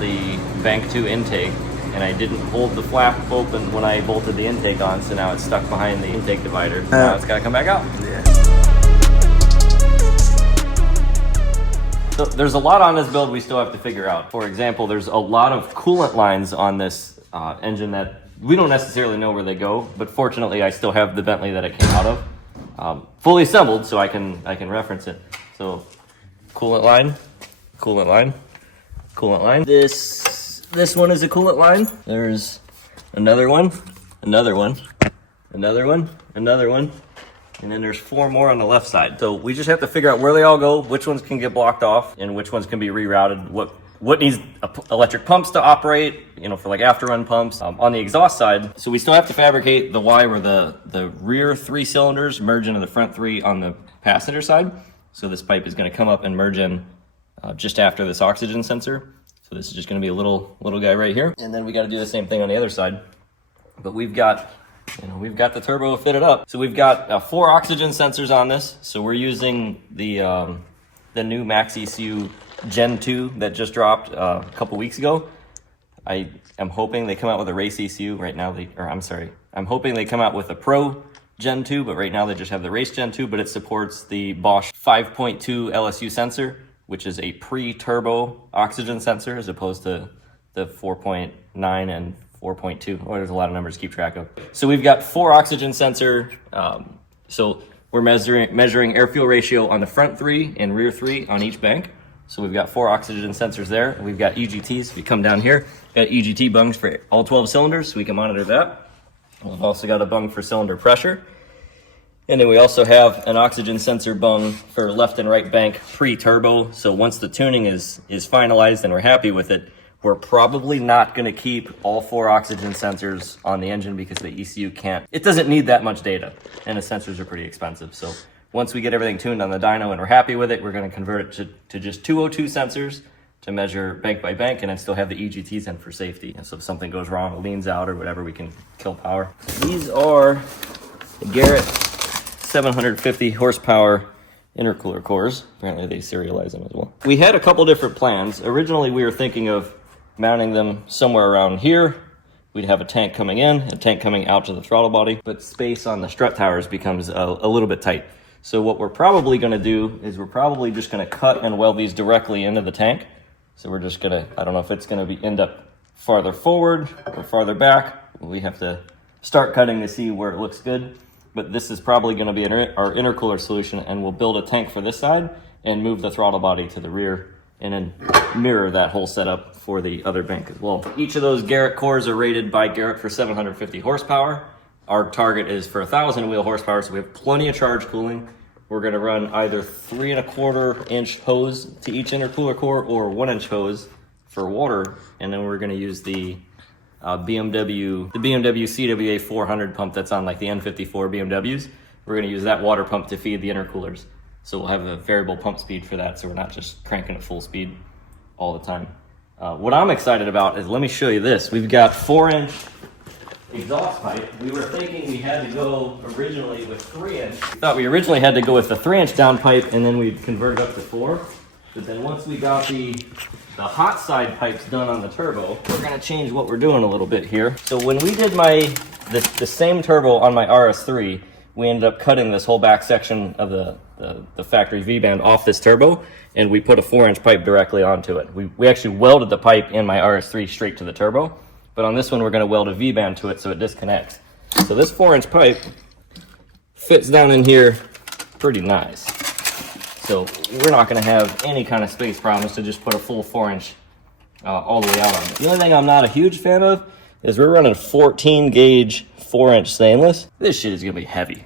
the bank 2 intake, and I didn't hold the flap open when I bolted the intake on, so now it's stuck behind the intake divider. Now it's gotta come back out. Yeah. So there's a lot on this build we still have to figure out. For example, there's a lot of coolant lines on this engine that we don't necessarily know where they go, but fortunately I still have the Bentley that it came out of. Fully assembled, so I can reference it. So coolant line, coolant line, coolant line. This one is a coolant line. There's another one, another one, another one, another one. And then there's 4 more on the left side. So we just have to figure out where they all go, which ones can get blocked off, and which ones can be rerouted, what needs electric pumps to operate, you know, for like after run pumps. On the exhaust side, so we still have to fabricate the Y where the rear 3 cylinders merge into the front 3 on the passenger side. So this pipe is gonna come up and merge in just after this oxygen sensor. So this is just gonna be a little guy right here. And then we gotta do the same thing on the other side. But we've got the turbo fitted up. So we've got 4 oxygen sensors on this. So we're using the new Max ECU Gen 2 that just dropped a couple weeks ago. I am hoping they come out with a race ECU right now. I'm hoping they come out with a Pro Gen 2, but right now they just have the race Gen 2, but it supports the Bosch 5.2 LSU sensor, which is a pre-turbo oxygen sensor as opposed to the 4.9 and 4.2. Oh, there's a lot of numbers to keep track of. So we've got 4 oxygen sensor. So we're measuring air fuel ratio on the front 3 and rear 3 on each bank. So we've got 4 oxygen sensors there. We've got EGTs. If you come down here, got EGT bungs for all 12 cylinders, so we can monitor that. We've also got a bung for cylinder pressure. And then we also have an oxygen sensor bung for left and right bank pre-turbo. So once the tuning is finalized and we're happy with it, we're probably not going to keep all 4 oxygen sensors on the engine because the ECU it doesn't need that much data, and the sensors are pretty expensive. So once we get everything tuned on the dyno and we're happy with it, we're going to convert it to just 202 sensors to measure bank by bank, and then still have the EGTs in for safety. And so if something goes wrong, it leans out or whatever, we can kill power. These are the Garrett 750 horsepower intercooler cores. Apparently they serialize them as well. We had a couple different plans. Originally we were thinking of mounting them somewhere around here. We'd have a tank coming in, a tank coming out to the throttle body, but space on the strut towers becomes a little bit tight. So what we're probably gonna do is we're probably just gonna cut and weld these directly into the tank. So we're just gonna, I don't know if it's gonna end up farther forward or farther back. We have to start cutting to see where it looks good. But this is probably gonna be our intercooler solution, and we'll build a tank for this side and move the throttle body to the rear and then mirror that whole setup for the other bank as well. Each of those Garrett cores are rated by Garrett for 750 horsepower. Our target is for 1,000 wheel horsepower, so we have plenty of charge cooling. We're gonna run either 3¼ inch hose to each intercooler core or 1-inch hose for water, and then we're gonna use the BMW CWA 400 pump that's on like the N54 BMWs. We're gonna use that water pump to feed the intercoolers. So we'll have a variable pump speed for that, so we're not just cranking at full speed all the time. What I'm excited about is, let me show you this. We've got 4-inch exhaust pipe. We were thinking we had to go originally with 3-inch. We thought we originally had to go with the 3-inch down pipe and then we'd convert it up to 4. But then once we got the hot side pipes done on the turbo, we're gonna change what we're doing a little bit here. So when we did the same turbo on my RS3, we ended up cutting this whole back section of the factory V-band off this turbo, and we put a 4-inch pipe directly onto it. We actually welded the pipe in my RS3 straight to the turbo, but on this one we're gonna weld a V-band to it so it disconnects. So this 4-inch pipe fits down in here pretty nice. So we're not gonna have any kind of space problems to just put a full 4-inch all the way out on it. The only thing I'm not a huge fan of is we're running 14 gauge 4-inch stainless. This shit is gonna be heavy.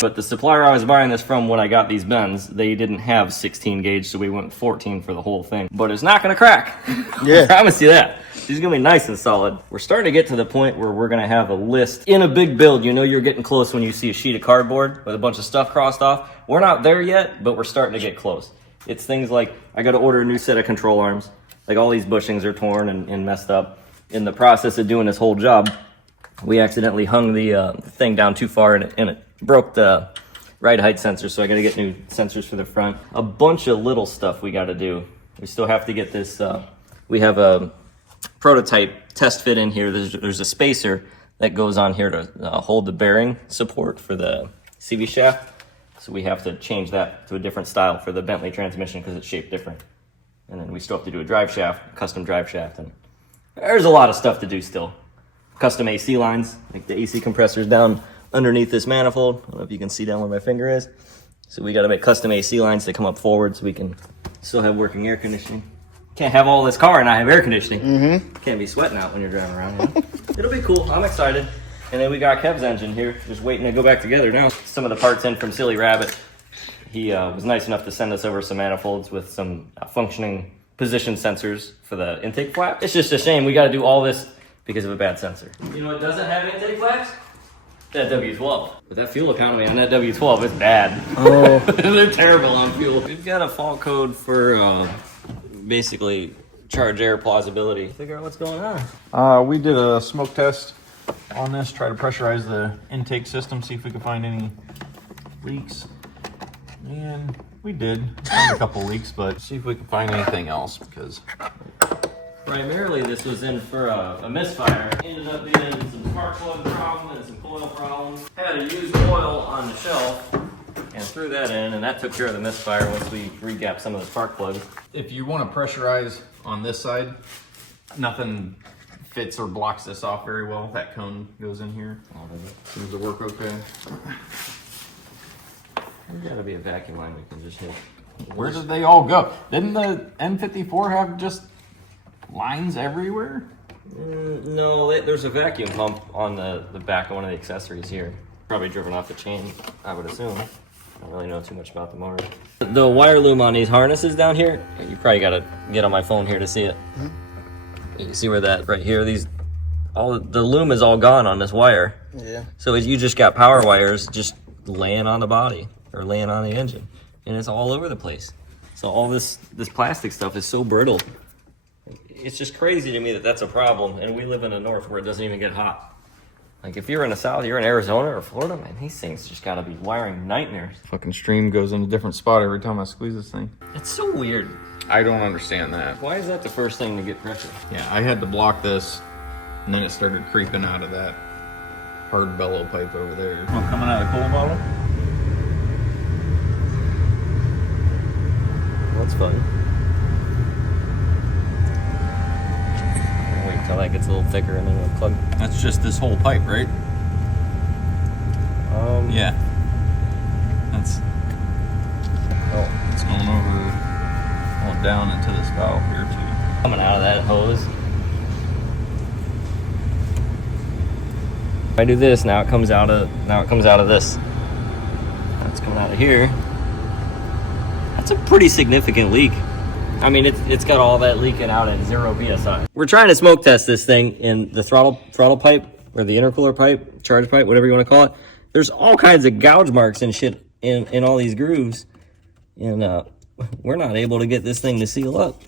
But the supplier I was buying this from when I got these bends, they didn't have 16 gauge, so we went 14 for the whole thing. But it's not gonna crack. Yeah. I promise you that. She's gonna be nice and solid. We're starting to get to the point where we're gonna have a list in a big build. You know you're getting close when you see a sheet of cardboard with a bunch of stuff crossed off. We're not there yet, but we're starting to get close. It's things like, I gotta order a new set of control arms. Like all these bushings are torn and messed up. In the process of doing this whole job, we accidentally hung the thing down too far and it broke the ride height sensor, so I gotta get new sensors for the front. A bunch of little stuff we gotta do We still have to get this, we have a prototype test fit in here. There's a spacer that goes on here to hold the bearing support for the CV shaft. So we have to change that to a different style for the Bentley transmission because it's shaped different. And then we still have to do a drive shaft, custom drive shaft. And there's a lot of stuff to do still. Custom AC lines, like the AC compressors down underneath this manifold. I don't know if you can see down where my finger is. So we got to make custom AC lines to come up forward so we can still have working air conditioning. Can't have all this car and not have air conditioning. Can't be sweating out when you're driving around. You know? It'll be cool. I'm excited. And then we got Kev's engine here, just waiting to go back together now. Some of the parts in from Silly Rabbit. He was nice enough to send us over some manifolds with some functioning position sensors for the intake flap. It's just a shame we got to do all this because of a bad sensor. You know what doesn't have intake flaps? That W12. But that fuel economy on that W12 is bad. Oh. They're terrible on fuel. We've got a fault code for basically charge air plausibility. Figure out what's going on. We did a smoke test on this, try to pressurize the intake system, see if we could find any leaks. And we did find a couple leaks, but see if we can find anything else because primarily this was in for a misfire. Ended up being some spark plug problem and some coil problems. Had a used oil on the shelf and threw that in, and that took care of the misfire once we regapped some of the spark plugs. if you want to pressurize on this side, nothing fits or blocks this off very well. That cone goes in here. Seems to work okay. There's gotta be a vacuum line we can just hit. Where did they all go? Didn't the N54 have just lines everywhere? No, there's a vacuum pump on the back of one of the accessories here. Probably driven off the chain, I would assume. I don't really know too much about the motor. The wire loom on these harnesses down here, you probably gotta get on my phone here to see it. You see where that, right here, the loom is all gone on this wire. Yeah. So you just got power wires just laying on the body or laying on the engine, and it's all over the place. So all this plastic stuff is so brittle. It's just crazy to me that that's a problem, and we live in the north where it doesn't even get hot. Like if you're in the south, you're in Arizona or Florida, man, these things just gotta be wiring nightmares. Fucking stream goes in a different spot every time I squeeze this thing. It's so weird. I don't understand that. Why is that the first thing to get pressure? Yeah, I had to block this, and then it started creeping out of that hard bellow pipe over there. Oh, coming out of the coal bottle? Well, that's fun. Wait until that gets a little thicker and then we'll plug. That's just this whole pipe, right? Yeah. That's... Oh, it's going down into this valve here too. Coming out of that hose. If I do this, now it comes out of this. That's coming out of here. That's a pretty significant leak. I mean, it's got all that leaking out at 0 psi. We're trying to smoke test this thing in the throttle pipe or the intercooler pipe, charge pipe, whatever you want to call it. There's all kinds of gouge marks and shit in all these grooves, and we're not able to get this thing to seal up.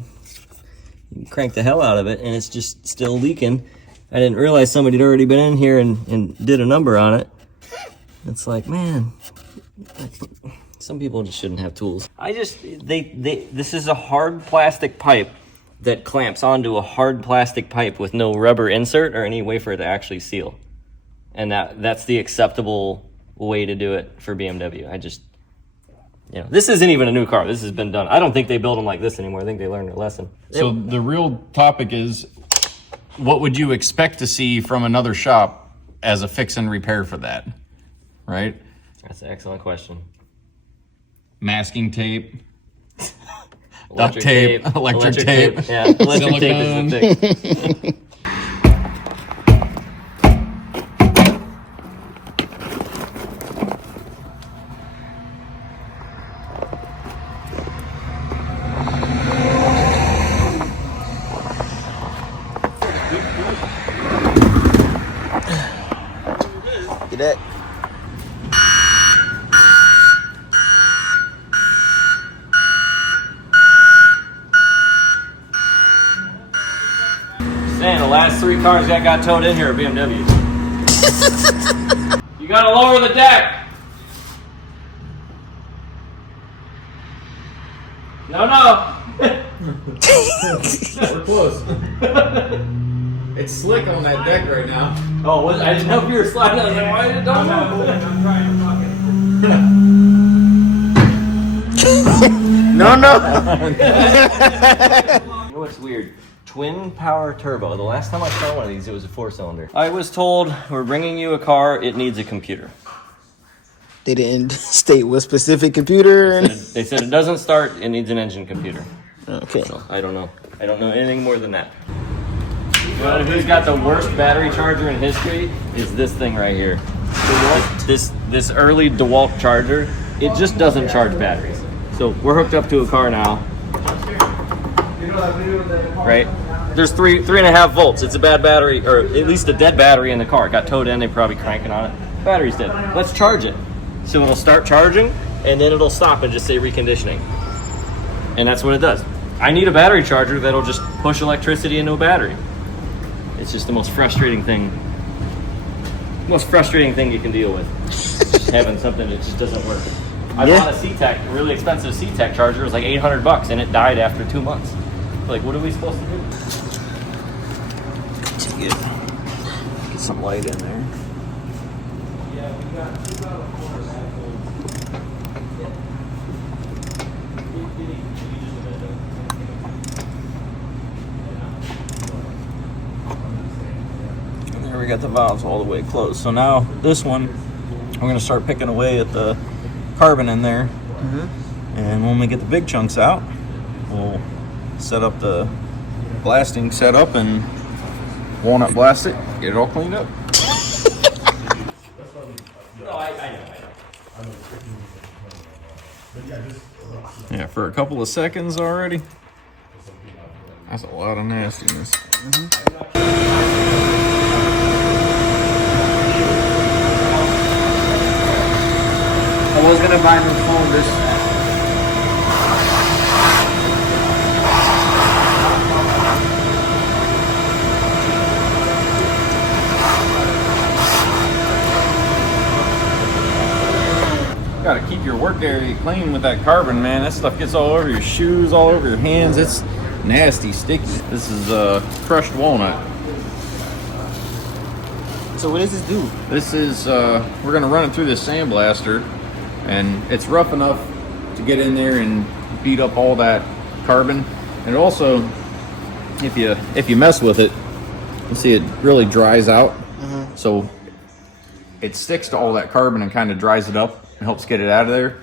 You can crank the hell out of it, and it's just still leaking. I didn't realize somebody had already been in here and did a number on it. It's like, man, some people just shouldn't have tools. This is a hard plastic pipe that clamps onto a hard plastic pipe with no rubber insert or any way for it to actually seal. And that's the acceptable way to do it for BMW. This isn't even a new car. This has been done. I don't think they build them like this anymore. I think they learned their lesson. So the real topic is, what would you expect to see from another shop as a fix and repair for that, right? That's an excellent question. Masking tape, duct tape, electric tape. Yeah, electric tape is the fix. Get that. Saying the last 3 cars that got towed in here are BMW. You gotta lower the deck. No. We're close. It's slick on that deck right now. Oh, I didn't know if you were sliding. I was like, why did it don't move? I'm trying. I'm talking. No. You know what's weird? Twin power turbo. The last time I saw one of these, it was a 4-cylinder. I was told, we're bringing you a car, it needs a computer. They didn't state what specific computer. They said it doesn't start, it needs an engine computer. Okay. So, I don't know. I don't know anything more than that. Well, who's got the worst battery charger in history is this thing right here. This early DeWalt charger, it just doesn't charge batteries. So we're hooked up to a car now. Right? There's 3.5 volts. It's a bad battery, or at least a dead battery in the car. It got towed in, they're probably cranking on it. Battery's dead. Let's charge it. So it'll start charging, and then it'll stop and just say reconditioning. And that's what it does. I need a battery charger that'll just push electricity into a battery. It's just the most frustrating thing you can deal with. Just having something that just doesn't work. I bought a C-Tech, a really expensive C-Tech charger. It was like $800 and it died after 2 months. Like, what are we supposed to do? Get some light in there. Yeah, we got about a quarter of that full. There we got the valves all the way closed. So now this one, we're going to start picking away at the carbon in there. And when we get the big chunks out, we'll set up the blasting setup and walnut blast it, get it all cleaned up. Yeah, for a couple of seconds already. That's a lot of nastiness. I was gonna buy new folders. Gotta keep your work area clean with that carbon, man. That stuff gets all over your shoes, all over your hands. It's nasty, sticky. This is crushed walnut. So what does this do? This is, we're gonna run it through this sandblaster, and it's rough enough to get in there and beat up all that carbon. And it also, if you mess with it, you see it really dries out. So it sticks to all that carbon and kind of dries it up and helps get it out of there.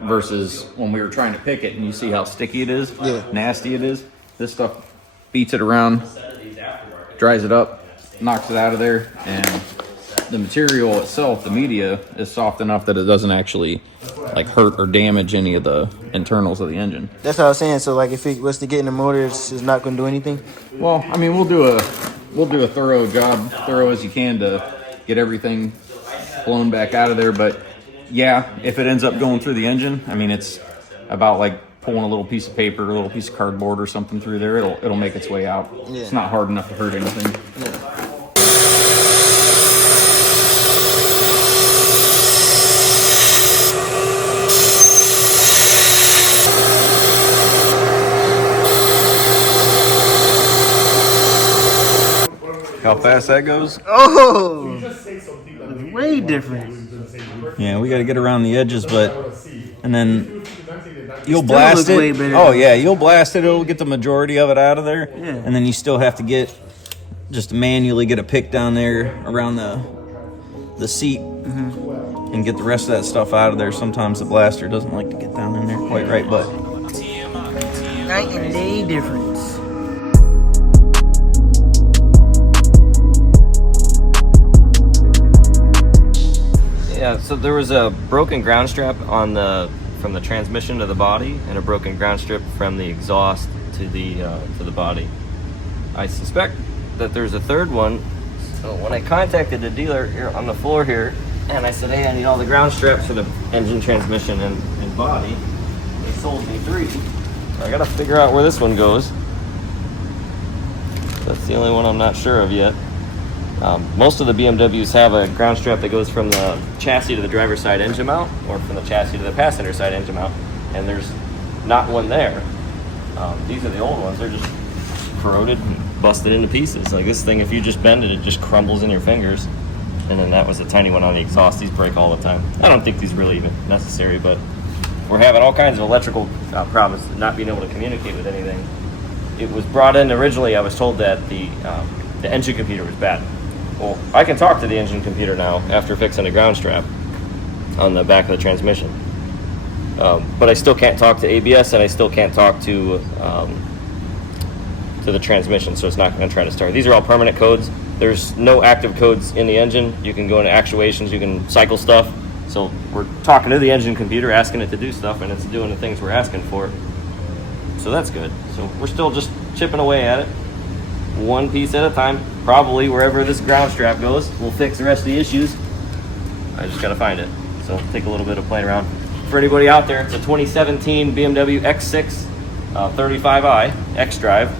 Versus when we were trying to pick it and you see how sticky it is, nasty it is. This stuff beats it around, dries it up, knocks it out of there, and the material itself, the media, is soft enough that it doesn't actually like hurt or damage any of the internals of the engine. That's what I was saying. So like, if it was to get in the motor, it's not going to do anything. Well, I mean, we'll do a thorough job, thorough as you can, to get everything blown back out of there. But yeah, if it ends up going through the engine, I mean, it's about like pulling a little piece of paper, a little piece of cardboard or something through there. It'll make its way out. Yeah. It's not hard enough to hurt anything. How fast that goes? Oh, way different. Yeah, we got to get around the edges, and then you'll Still blast looks it. way better. Oh yeah, you'll blast it. It'll get the majority of it out of there, Yeah. and then you still have to just manually get a pick down there around the seat and get the rest of that stuff out of there. Sometimes the blaster doesn't like to get down in there quite right, but Night and day difference. Yeah, so there was a broken ground strap from the transmission to the body, and a broken ground strip from the exhaust to the body. I suspect that there's a third one. So when I contacted the dealer here on the floor here, and I said, hey, I need all the ground straps for the engine, transmission, and body, they sold me 3. So I gotta figure out where this one goes. That's the only one I'm not sure of yet. Most of the BMWs have a ground strap that goes from the chassis to the driver's side engine mount, or from the chassis to the passenger side engine mount, and there's not one there. These are the old ones. They're just corroded and busted into pieces. Like this thing, if you just bend it, it just crumbles in your fingers. And then that was a tiny one on the exhaust. These break all the time. I don't think these really even necessary, but we're having all kinds of electrical problems, not being able to communicate with anything. It was brought in originally, I was told that the engine computer was bad. Well, I can talk to the engine computer now after fixing a ground strap on the back of the transmission. But I still can't talk to ABS, and I still can't talk to the transmission, so it's not going to try to start. These are all permanent codes. There's no active codes in the engine. You can go into actuations, you can cycle stuff. So we're talking to the engine computer, asking it to do stuff, and it's doing the things we're asking for. So that's good. So we're still just chipping away at it, one piece at a time. Probably wherever this ground strap goes, we'll fix the rest of the issues. I just gotta find it. So take a little bit of playing around. For anybody out there, it's a 2017 BMW X6 35i X-Drive.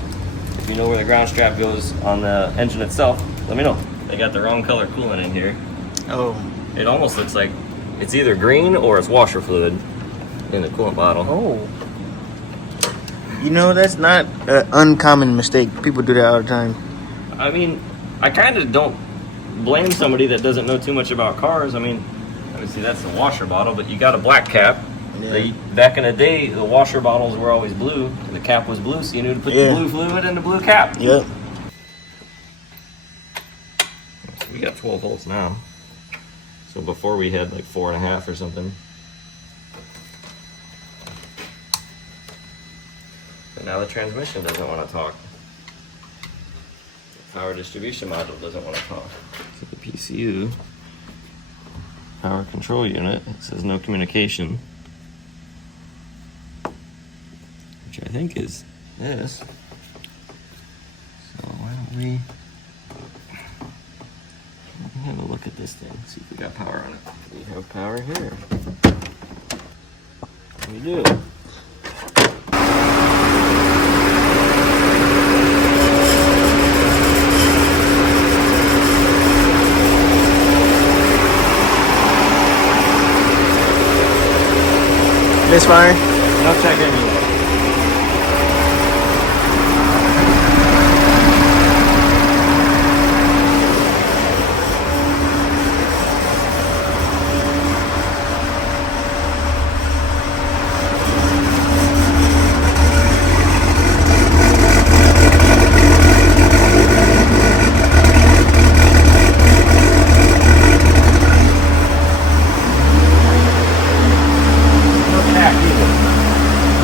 If you know where the ground strap goes on the engine itself, let me know. They got the wrong color coolant in here. Oh. It almost looks like it's either green or it's washer fluid in the coolant bottle. Oh. You know, that's not an uncommon mistake. People do that all the time. I mean, I kind of don't blame somebody that doesn't know too much about cars. I mean, obviously that's the washer bottle, but you got a black cap. Yeah. Back in the day, the washer bottles were always blue. The cap was blue, so you knew to put the blue fluid in the blue cap. Yep. So we got 12 volts now. So before we had like 4.5 or something. But now the transmission doesn't want to talk. The power distribution module doesn't want to talk. So the PCU, power control unit, it says no communication. Which I think is this. So why don't we have a look at this thing, see if we got power on it. We have power here. We do. This fine? No check engine light.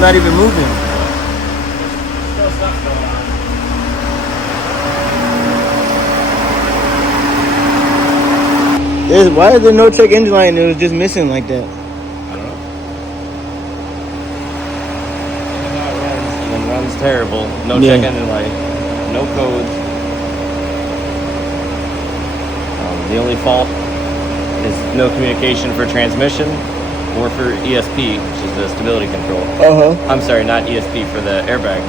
Not even moving. Still stuff going on. Why is there no check engine light and it was just missing like that? I don't know. It runs, and it runs terrible. No check engine light. No codes. The only fault is no communication for transmission or for ESP, which is the stability control. I'm sorry, not ESP, for the airbag.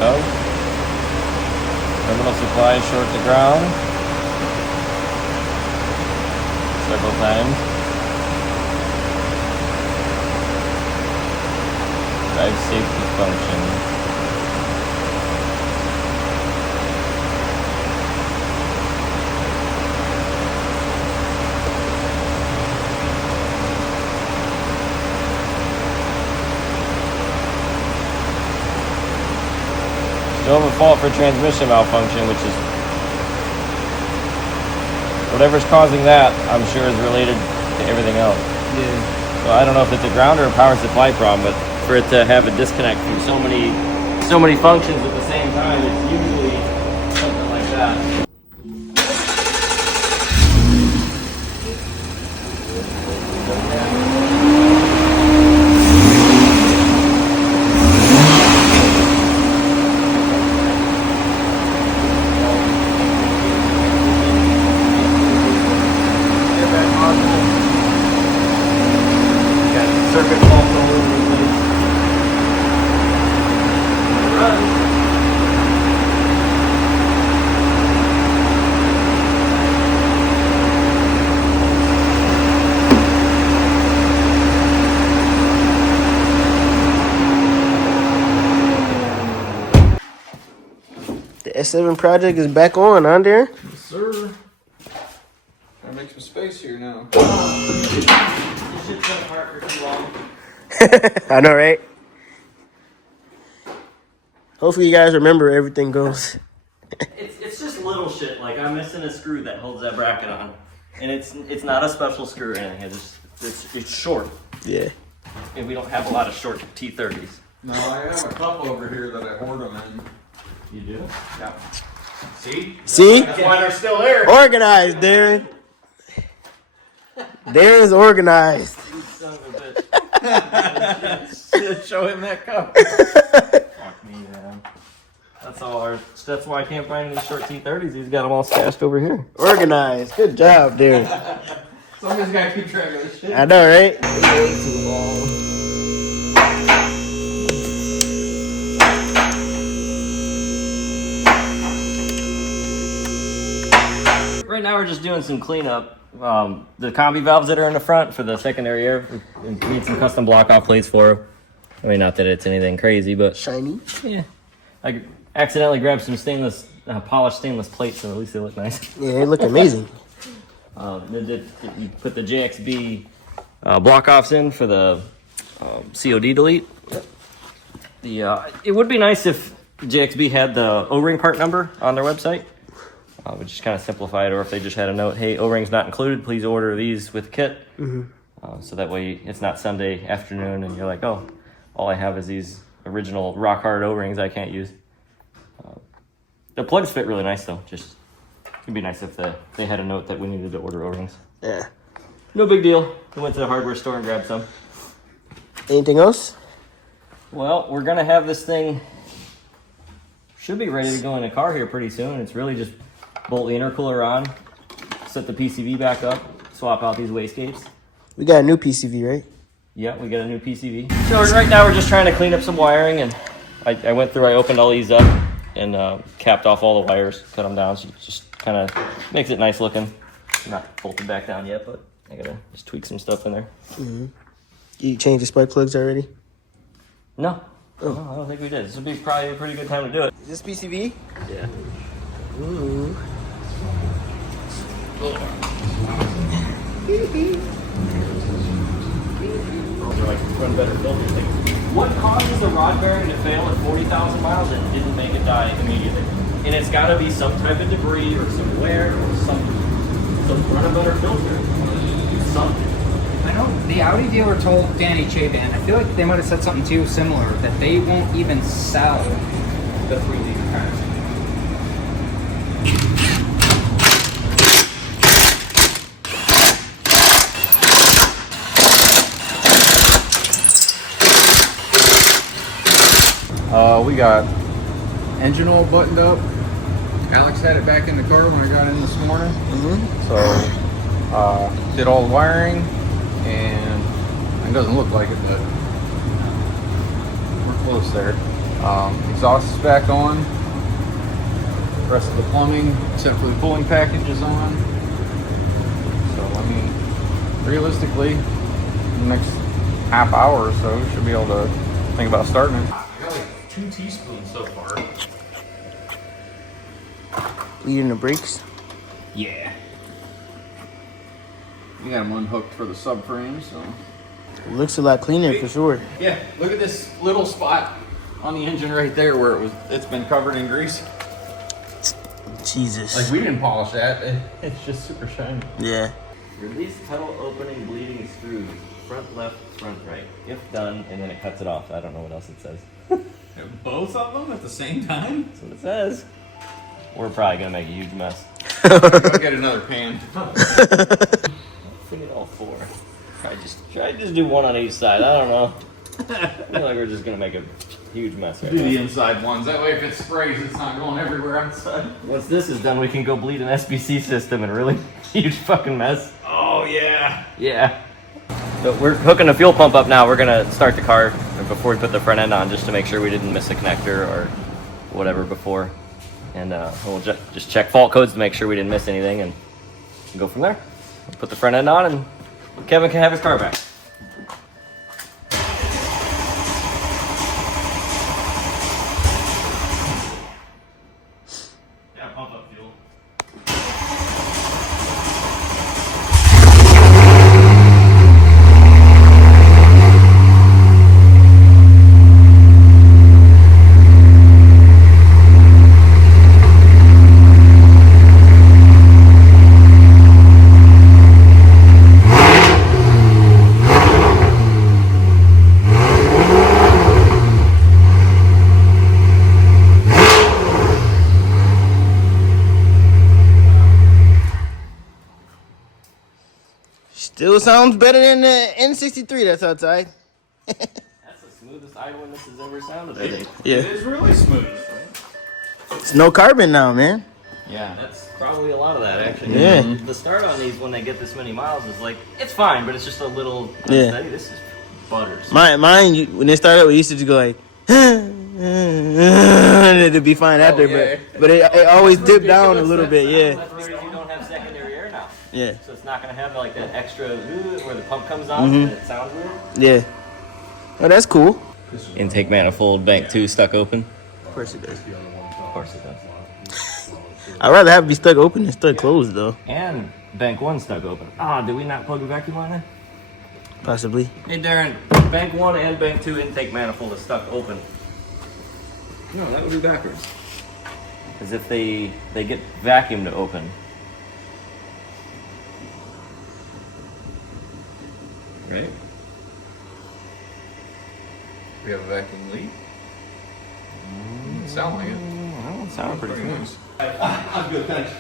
Terminal supply short to ground. Several times. Drive safety function. Still have a fault for transmission malfunction, which is whatever's causing that, I'm sure is related to everything else. Yeah. So I don't know if it's a ground or a power supply problem, but for it to have a disconnect from so many functions at the same time, it's usually something like that. Circuit fault all over the place. It runs. S7 project is back on there. Yes, sir. Gotta make some space here now. This shit's been apart for too long. I know, right? Hopefully you guys remember everything goes. It's just little shit. Like I'm missing a screw that holds that bracket on, and it's not a special screw or anything. It's short, Yeah. and we don't have a lot of short T30s. No, I have a cup over here that I hoard them in. You do? Yeah. See? See? That's why they're still there. Organized, Darren. Darren's organized. You son of a bitch. Show him that cup. Fuck me, man. That's why I can't find any short T30s. He's got them all stashed over here. Organized. Good job, Darren. Somebody's gotta keep track of this shit. I know, right? Right now we're just doing some cleanup. The combi valves that are in the front for the secondary air, we need some custom block off plates for. I mean, not that it's anything crazy, but Shiny. yeah. I accidentally grabbed some polished stainless plates, so at least they look nice. Yeah, they look amazing. You put the JXB block offs in for the COD delete. It would be nice if JXB had the O-ring part number on their website. Would just kind of simplify it, or if they just had a note, hey, O-rings not included, please order these with kit. So that way it's not Sunday afternoon and you're like, oh, all I have is these original rock hard O-rings I can't use. The plugs fit really nice though. Just it'd be nice if they had a note that we needed to order O-rings. Yeah. No big deal. We went to the hardware store and grabbed some. Anything else? Well, we're gonna have this thing should be ready to go in the car here pretty soon. It's really just bolt the intercooler on, set the PCV back up, swap out these wastegates. We got a new PCV, right? Yeah, we got a new PCV. So right now we're just trying to clean up some wiring, and I went through, I opened all these up and capped off all the wires, cut them down, so it just kind of makes it nice looking. Not bolted back down yet, but I gotta just tweak some stuff in there. You changed the spark plugs already? No, no, I don't think we did. This would be probably a pretty good time to do it. Is this PCV? Yeah. Ooh. Like run better filters. Like, what causes a rod bearing to fail at 40,000 miles and didn't make it die immediately? And it's got to be some type of debris or some wear or something. So run a better filter. Do something. I know the Audi dealer told Danny Chaban, I feel like they might have said something too similar, that they won't even sell the 3-liter cars. We got engine oil buttoned up. Alex had it back in the car when I got in this morning. So, did all the wiring, and it doesn't look like it, but we're close there. Exhaust is back on. The rest of the plumbing, except for the cooling package, is on. So, I mean, realistically, in the next half hour or so, we should be able to think about starting it. 2 teaspoons so far. Leading the brakes? Yeah. We got them unhooked for the subframe, so. It looks a lot cleaner for sure. Yeah, look at this little spot on the engine right there where it's been covered in grease. Jesus. Like we didn't polish that. It's just super shiny. Yeah. Release pedal opening bleeding screws. Front left, front right. If done, and then it cuts it off. I don't know what else it says. Both of them at the same time? That's what it says. We're probably gonna make a huge mess. Go get another pan. We need all 4. Try just do one on each side. I don't know. I feel like we're just gonna make a huge mess right Do the now. inside ones. That way if it sprays, it's not going everywhere outside. Once this is done, we can go bleed an SBC system in a really huge fucking mess. Oh, yeah. Yeah. So we're hooking the fuel pump up now. We're gonna start the car before we put the front end on, just to make sure we didn't miss a connector or whatever before. And we'll just check fault codes to make sure we didn't miss anything and go from there. We'll put the front end on and Kevin can have his car back. Still sounds better than the N63 that's outside. That's the smoothest idling this has ever sounded, I think. It Yeah. is really smooth. It's no carbon now, man. Yeah. That's probably a lot of that, actually. Yeah. The start on these when they get this many miles is like, it's fine, but it's just a little Yeah. unsteady. This is butters. Mine, when they started, we used to just go like, and it'd be fine after, yeah. but it always dipped down a little bit, yeah. That's because you don't have secondary air now. Yeah. So it's not going to have like that extra where the pump comes on and it sounds weird. Yeah. Oh, that's cool. Intake manifold, bank 2 stuck open. Of course it does. Of course it does. I'd rather have it be stuck open than stuck closed, though. And bank 1 stuck open. Ah, did we not plug a vacuum line in? Possibly. Hey Darren, bank 1 and bank 2 intake manifold is stuck open. No, that would be backwards. As if they get vacuumed to open. Right? We have a vacuum leak. Sound like it. That one sounded pretty smooth. I'm good, thanks.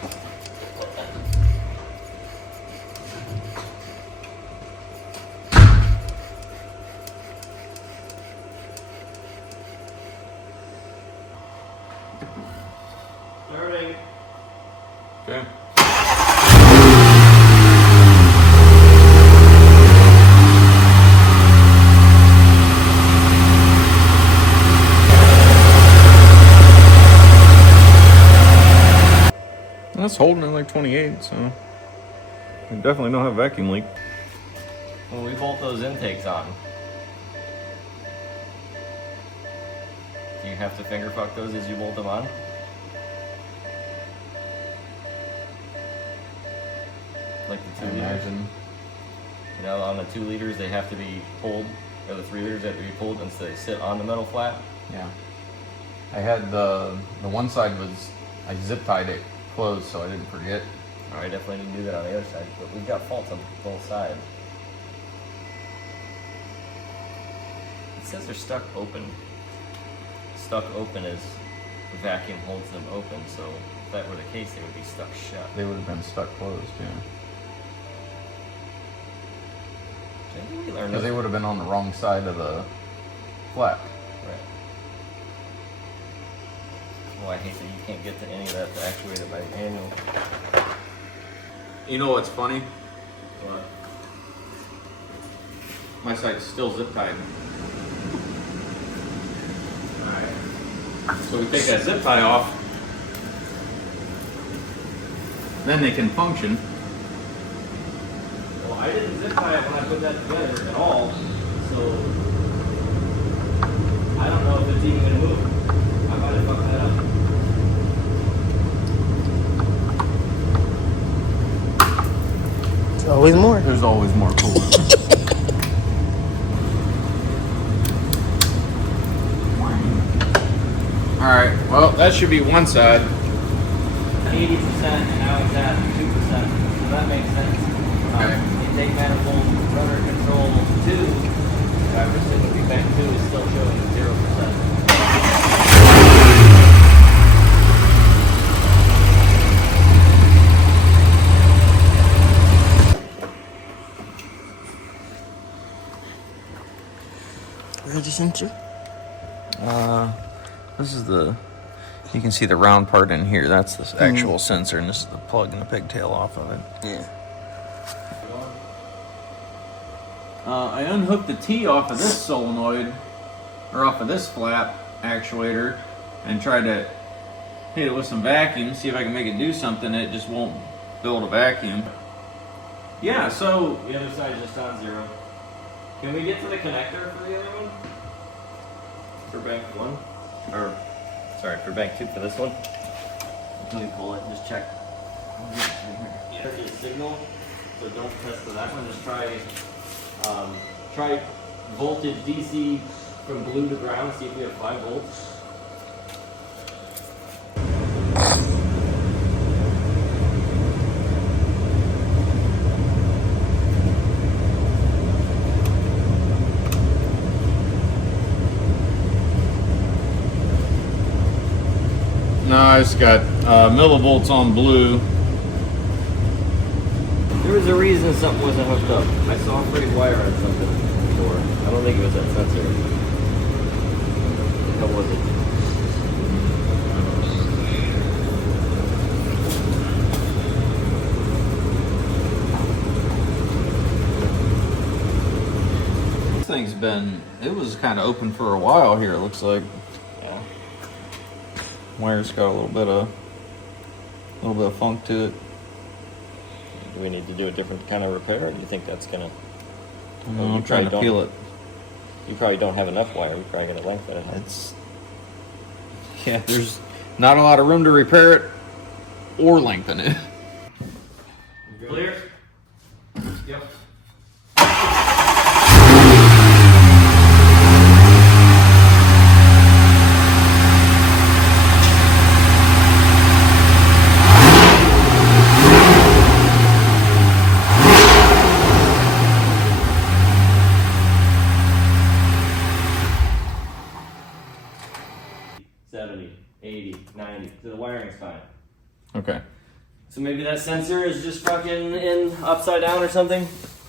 Starting. Okay. That's holding at like 28, so we definitely don't have a vacuum leak. When we bolt those intakes on, do you have to finger fuck those as you bolt them on? Like the 2 liters? You know, on the 2 liters they have to be pulled, or the 3 liters have to be pulled and so they sit on the metal flat. Yeah. I had the one side was, I zip tied it closed so I didn't forget. I definitely didn't do that on the other side, but we've got faults on both sides. It says they're stuck open. Stuck open is the vacuum holds them open, so if that were the case, they would be stuck shut. They would have been stuck closed, yeah. Didn't we learn Because that? they would have been on the wrong side of the flat. Right. Oh, I hate that you can't get to any of that to actuate it by manual. You know what's funny? What? My side's still zip tied. Alright. So we take that zip tie off. Then they can function. Well, I didn't zip tie it when I put that together at all, so I don't know if it's even gonna move. I might have fucked that up. There's always more. There's always more coolant. Alright, well, that should be one side. 80% and now it's at 2%. So that makes sense. Intake manifold rudder control 2. Driver's signal bank 2 is still showing 0%. Where's the sensor? This is the, you can see the round part in here. That's the actual sensor, and this is the plug and the pigtail off of it. Yeah. I unhooked the T off of this solenoid, or off of this flap actuator, and tried to hit it with some vacuum, see if I can make it do something. It just won't build a vacuum. Yeah, so The other side is just on 0. Can we get to the connector for the other one? For bank 1? Or, sorry, for bank 2 for this one? Can we pull it and just check? Yeah, there's a signal, so don't test for that one. Just try voltage DC from blue to ground, see if we have 5 volts. no, it's got millivolts on blue. There was a reason something wasn't hooked up. I saw a frayed wire on something before. I don't think it was that sensor. What was it? This thing's been, it was kind of open for a while here, it looks like. Yeah. Wire's got a little bit of funk to it. Do we need to do a different kind of repair, or do you think that's gonna? I'm trying to peel it. You probably don't have enough wire. You probably gotta lengthen it. It's, yeah, there's not a lot of room to repair it or lengthen it. Clear? Yep. So the wiring's fine. Okay. So maybe that sensor is just fucking in upside down or something?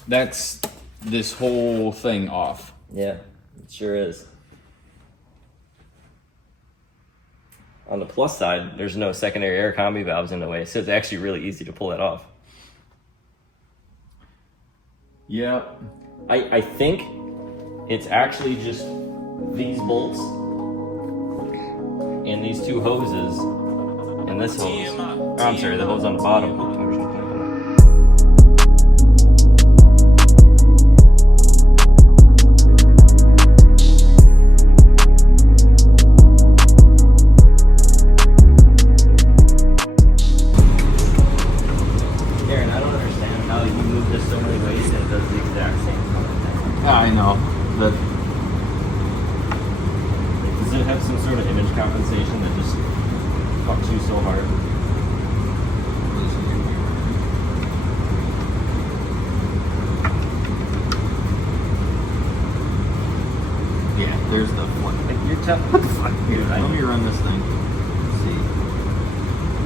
That's this whole thing off. Yeah, it sure is. On the plus side, there's no secondary air combi valves in the way, so it's actually really easy to pull that off. Yeah. I think it's actually just these bolts and these two hoses and this hose. Oh, I'm sorry, the hose on the bottom. Aaron, I don't understand how you move this so many ways and it does the exact same thing. I know. But Does it have some sort of image compensation that just fucks you so hard? yeah, there's the one. You're what the fuck, dude? Let me run this thing. Let's see.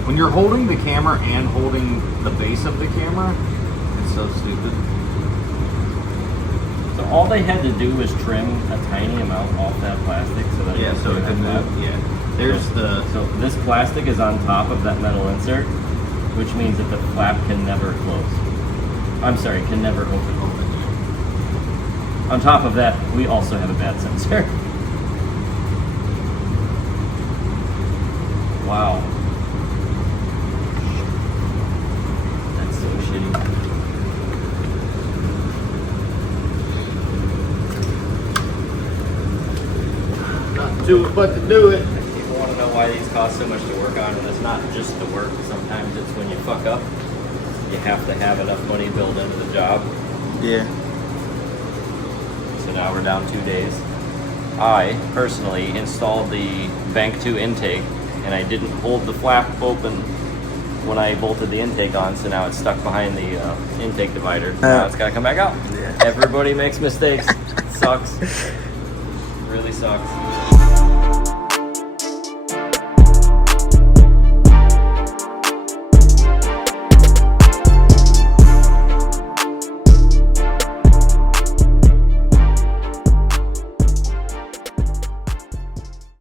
When you're holding the camera and holding the base of the camera, it's so stupid. So all they had to do was trim a tiny amount off that plastic so that Yeah, so it can move. Yeah. There's the. So this plastic is on top of that metal insert, which means that the flap can never close. I'm sorry, can never open. On top of that, we also have a bad sensor. Wow. That's so shitty. Not do it, but to do it. People want to know why these cost so much to work on, and it's not just the work. Sometimes it's when you fuck up, you have to have enough money built into the job. Yeah. So now we're down 2 days. I personally installed the Bank 2 intake, and I didn't hold the flap open when I bolted the intake on, so now it's stuck behind the intake divider. Now it's got to come back out. Yeah. Everybody makes mistakes. It sucks. It really sucks.